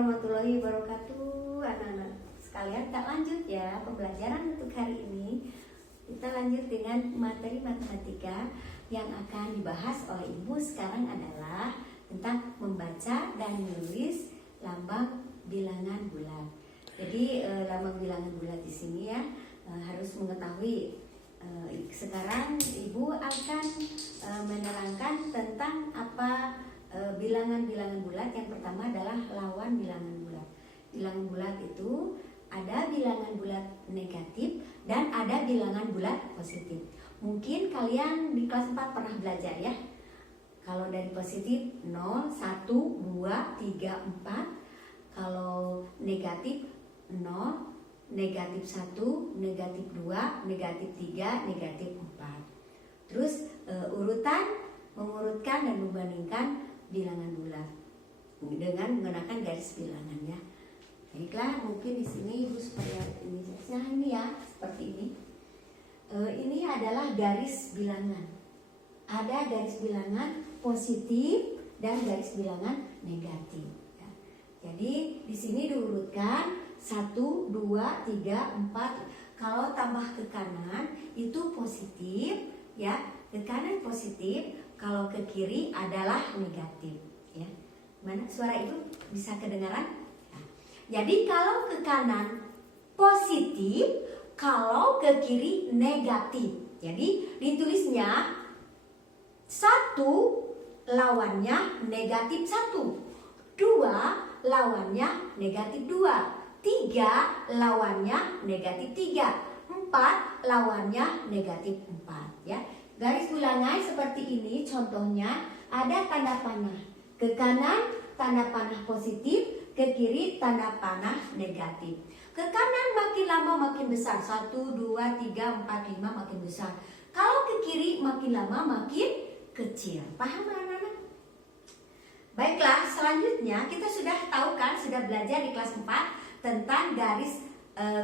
warahmatullahi wabarakatuh. Anak-anak sekalian, kita lanjut ya pembelajaran untuk hari ini. Kita lanjut dengan materi matematika yang akan dibahas oleh Ibu sekarang adalah tentang membaca dan menulis lambang bilangan bulat. Jadi lambang bilangan bulat di sini ya harus mengetahui. Sekarang Ibu akan menerangkan tentang apa bilangan-bilangan bulat. Yang pertama adalah lawan bilangan bulat. Bilangan bulat itu ada bilangan bulat negatif dan ada bilangan bulat positif. Mungkin kalian di kelas 4 pernah belajar ya. Kalau dari positif 0, 1, 2, 3, 4. Kalau negatif 0, negatif 1, negatif 2, negatif 3, negatif 4. Terus mengurutkan dan membandingkan bilangan bulat dengan menggunakan garis bilangan ya. Baiklah, mungkin di sini Ibu supaya ini ya seperti ini. Ini adalah garis bilangan. Ada garis bilangan positif dan garis bilangan negatif. Ya. Jadi di sini diurutkan 1, 2, 3, 4. Kalau tambah ke kanan itu positif ya. Ke kanan positif, kalau ke kiri adalah negatif ya. Mana suara Ibu bisa kedengaran? Nah, jadi kalau ke kanan positif, kalau ke kiri negatif. Jadi ditulisnya 1 lawannya negatif 1, 2 lawannya negatif 2, 3 lawannya negatif 3, 4 lawannya negatif 4 ya. Garis bilangan seperti ini contohnya ada tanda panah. Ke kanan tanda panah positif, ke kiri tanda panah negatif. Ke kanan makin lama makin besar, 1, 2, 3, 4, 5 makin besar. Kalau ke kiri makin lama makin kecil. Paham anak-anak? Baiklah, selanjutnya kita sudah tahu kan, sudah belajar di kelas 4 tentang garis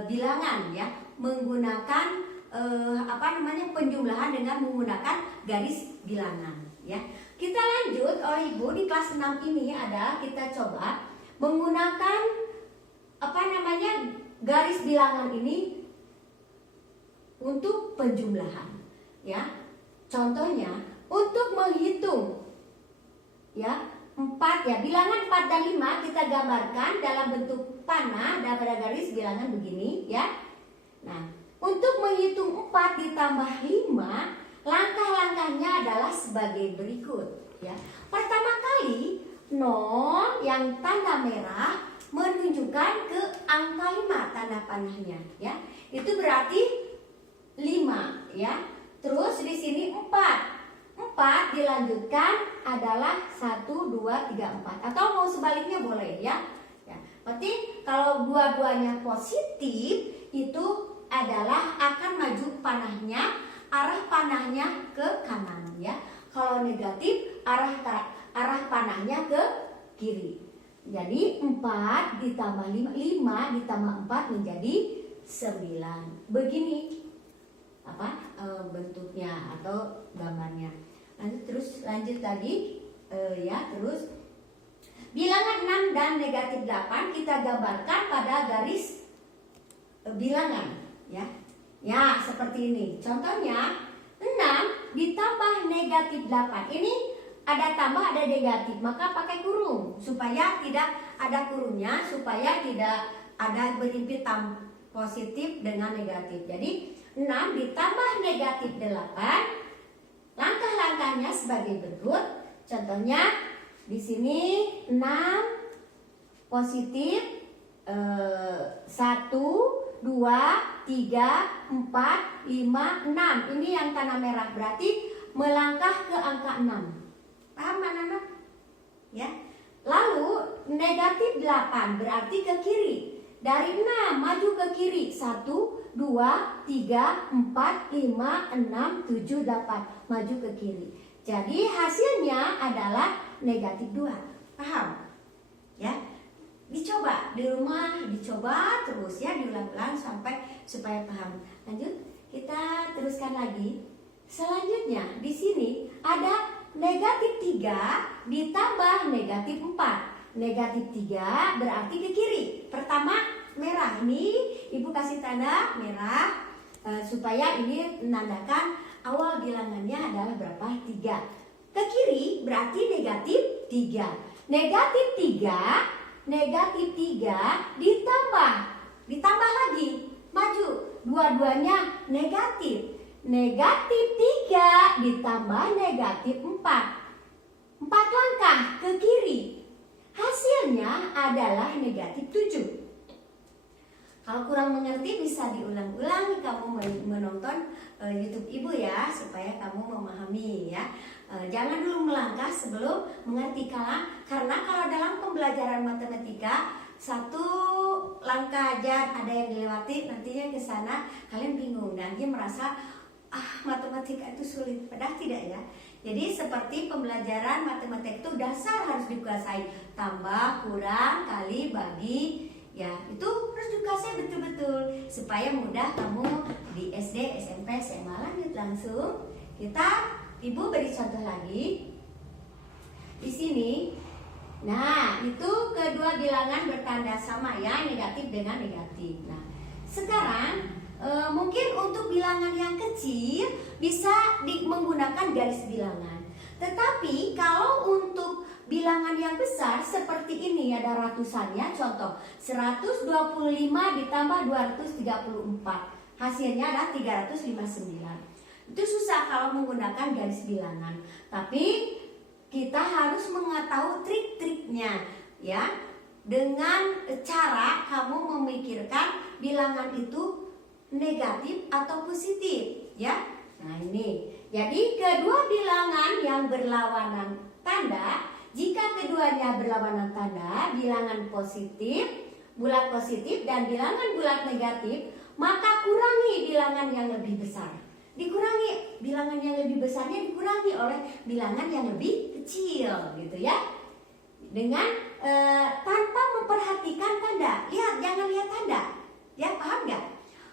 bilangan ya, menggunakan penjumlahan dengan menggunakan garis bilangan ya. Kita lanjut Ibu di kelas 6 ini adalah kita coba menggunakan garis bilangan ini untuk penjumlahan ya. Contohnya untuk menghitung ya 4 ya, bilangan 4 dan 5 kita gambarkan dalam bentuk panah pada garis bilangan begini ya. Nah, untuk menghitung 4 ditambah 5, langkah-langkahnya adalah sebagai berikut ya. Pertama kali 0 yang tanda merah menunjukkan ke angka 5 tanda panahnya ya. Itu berarti 5 ya. Terus di sini 4 dilanjutkan adalah 1, 2, 3, 4. Atau mau sebaliknya boleh ya. Berarti kalau dua-duanya positif itu adalah akan maju panahnya, arah panahnya ke kanan ya. Kalau negatif arah panahnya ke kiri. Jadi 4 ditambah 5 ditambah 4 menjadi 9. Begini bentuknya atau gambarnya. Lanjut lagi ya. Terus bilangan 6 dan negatif 8 kita gambarkan pada garis bilangan ya. Ya, seperti ini. Contohnya 6 ditambah negatif 8. Ini ada tambah ada negatif, maka pakai kurung supaya tidak ada kurungnya, supaya tidak ada berhimpit positif dengan negatif. Jadi 6 ditambah negatif 8, langkah-langkahnya sebagai berikut. Contohnya di sini 6 positif 1, 2, 3, 4, 5, 6. Ini yang tanda merah berarti melangkah ke angka 6. Paham anak-anak? Ya. Lalu negatif 8 berarti ke kiri. Dari 6 maju ke kiri. 1, 2, 3, 4, 5, 6, 7, 8. Maju ke kiri. Jadi hasilnya adalah negatif 2. Paham? Ya. Dicoba di rumah, dicoba terus ya, diulang-ulang supaya paham. Lanjut, kita teruskan lagi. Selanjutnya di sini ada negatif 3 ditambah negatif 4. negatif 3 berarti ke kiri. Pertama merah, ini Ibu kasih tanda merah supaya ini menandakan awal bilangannya adalah berapa? 3. Ke kiri berarti negatif 3. Negatif 3 ditambah lagi, maju, dua-duanya negatif. Negatif 3 ditambah negatif 4. 4 langkah ke kiri. Hasilnya adalah negatif 7. Kalau kurang mengerti bisa diulang-ulang kamu menonton YouTube Ibu ya, supaya kamu memahami ya. Jangan dulu melangkah sebelum mengerti, karena kalau dalam pembelajaran matematika satu langkah aja ada yang dilewati, nantinya ke sana kalian bingung, nanti merasa matematika itu sulit, padahal tidak ya. Jadi seperti pembelajaran matematika itu dasar harus dikuasai, tambah, kurang, kali, bagi. Ya, itu harus dikuasai betul-betul supaya mudah kamu di SD, SMP, SMA. Lanjut langsung. Ibu beri contoh lagi. Di sini. Nah, itu kedua bilangan bertanda sama ya, negatif dengan negatif. Nah, sekarang mungkin untuk bilangan yang kecil bisa menggunakan garis bilangan. Tetapi kalau untuk bilangan yang besar seperti ini ada ratusannya, contoh 125 ditambah 234, hasilnya adalah 359. Itu susah kalau menggunakan garis bilangan, tapi kita harus mengetahui trik-triknya ya, dengan cara kamu memikirkan bilangan itu negatif atau positif ya. Nah ini, jadi kedua bilangan yang berlawanan tanda, jika keduanya berlawanan tanda, bilangan positif, bulat positif dan bilangan bulat negatif, maka kurangi bilangan yang lebih besar. Dikurangi bilangan yang lebih besarnya, dikurangi oleh bilangan yang lebih kecil gitu ya. Dengan tanpa memperhatikan tanda. Lihat, jangan lihat tanda. Ya, paham nggak?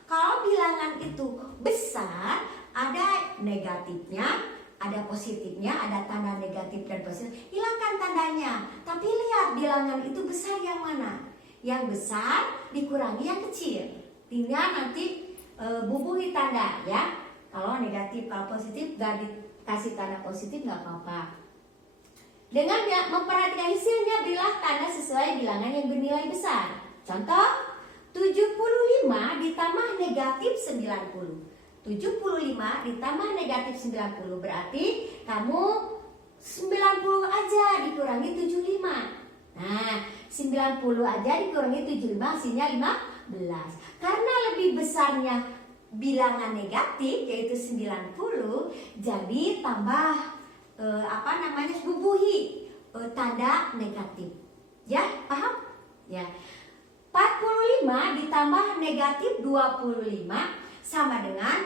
Kalau bilangan itu besar, ada negatifnya, ada positifnya, ada tanda negatif dan positif, hilangkan tandanya. Tapi lihat bilangan itu besar yang mana. Yang besar dikurangi yang kecil. Tinggal nanti bubuhi tanda ya. Kalau negatif, kalau positif gak dikasih tanda positif gak apa-apa. Dengan memperhatikan hasilnya, berilah tanda sesuai bilangan yang bernilai besar. Contoh 75 ditambah negatif 90. 75 ditambah negatif 90 berarti kamu 90 aja dikurangi 75. Nah, 90 aja dikurangi 75 hasilnya 15. Karena lebih besarnya bilangan negatif yaitu 90, jadi tambah bubuhi tanda negatif. Ya, paham? Ya. 45 ditambah negatif 25 sama dengan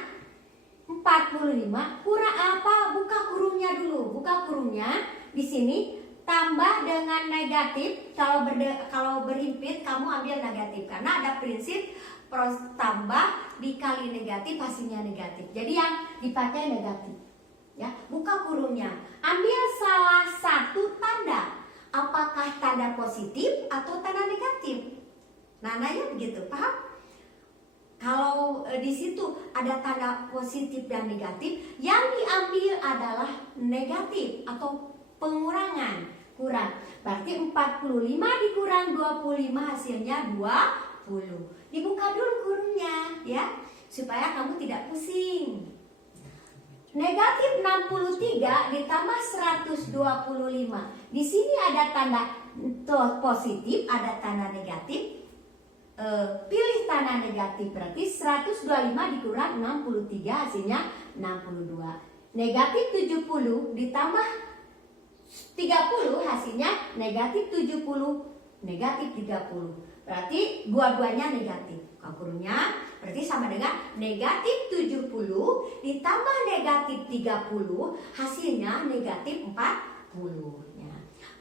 45 kurang apa? Buka kurungnya dulu. Buka kurungnya di sini, tambah dengan negatif. Kalau berhimpit kamu ambil negatif karena ada prinsip tambah dikali negatif hasilnya negatif. Jadi yang dipakai negatif. Ya, buka kurungnya. Ambil salah satu tanda. Apakah tanda positif atau tanda negatif? Nah, nanya begitu, paham? Kalau di situ ada tanda positif dan negatif, yang diambil adalah negatif atau pengurangan, kurang. Berarti 45 dikurang 25 hasilnya 20. Dibuka dulu kurungnya ya, supaya kamu tidak pusing. Negatif 63 ditambah 125. Di sini ada tanda positif, ada tanda negatif. Pilih tanda negatif, berarti 125 dikurang 63 hasilnya 62. Negatif 70 ditambah 30 hasilnya negatif 70, negatif 30. Berarti dua-duanya negatif. Kurungnya berarti sama dengan negatif 70 ditambah negatif 30 hasilnya negatif 40.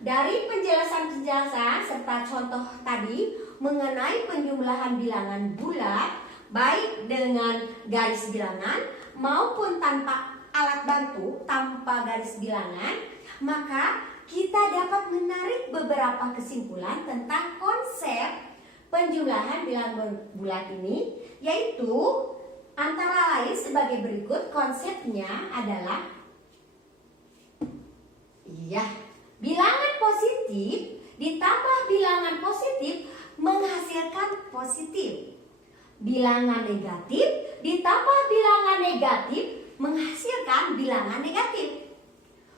Dari penjelasan-penjelasan serta contoh tadi mengenai penjumlahan bilangan bulat baik dengan garis bilangan maupun tanpa alat bantu, tanpa garis bilangan, maka kita dapat menarik beberapa kesimpulan tentang konsep penjumlahan bilangan bulat ini, yaitu antara lain sebagai berikut. Konsepnya adalah bilangan positif ditambah bilangan positif menghasilkan positif. Bilangan negatif ditambah bilangan negatif menghasilkan bilangan negatif.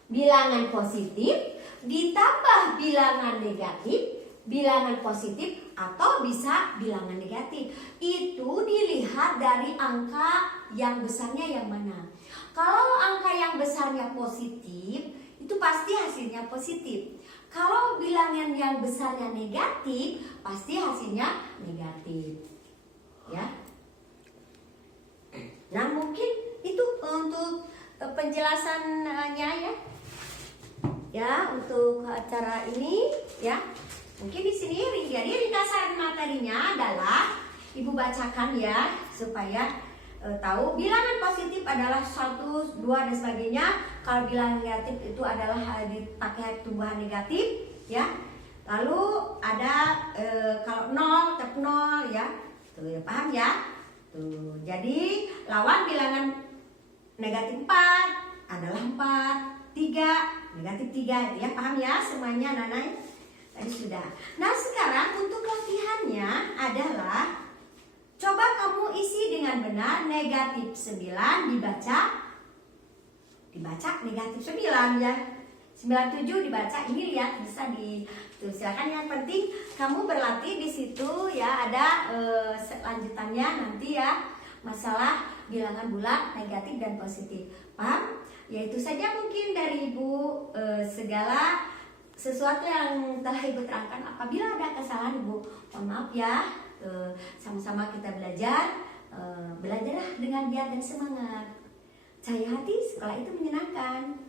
Bilangan positif ditambah bilangan negatif, bilangan positif atau bisa bilangan negatif. Itu dilihat dari angka yang besarnya yang mana. Kalau angka yang besarnya positif, itu pasti hasilnya positif. Kalau bilangan yang besarnya negatif, pasti hasilnya negatif. Ya. Nah, mungkin itu untuk penjelasannya ya. Ya, untuk acara ini ya. Mungkin di sini jadi ringkasan materinya adalah Ibu bacakan ya supaya tahu bilangan positif adalah 1, 2 dan sebagainya. Kalau bilangan negatif itu adalah dipakai tumbuhan negatif ya. Lalu ada kalau 0 tetap 0 ya. Tuh ya, paham ya? Tuh. Jadi lawan bilangan negatif 4 adalah 4, 3 negatif 3 ya, paham ya semuanya Nanay? Tadi sudah. Nah, sekarang untuk latihannya adalah coba kamu isi dengan benar negatif 9 dibaca negatif 9 ya. 97 dibaca, ini lihat bisa silakan. Yang penting kamu berlatih di situ ya, ada selanjutannya nanti ya, masalah bilangan bulat negatif dan positif. Paham? Ya itu saja mungkin dari Ibu, segala sesuatu yang telah Ibu terangkan. Apabila ada kesalahan Ibu mohon maaf ya. Sama-sama kita belajarlah dengan giat dan semangat. Cahaya hati, sekolah itu menyenangkan.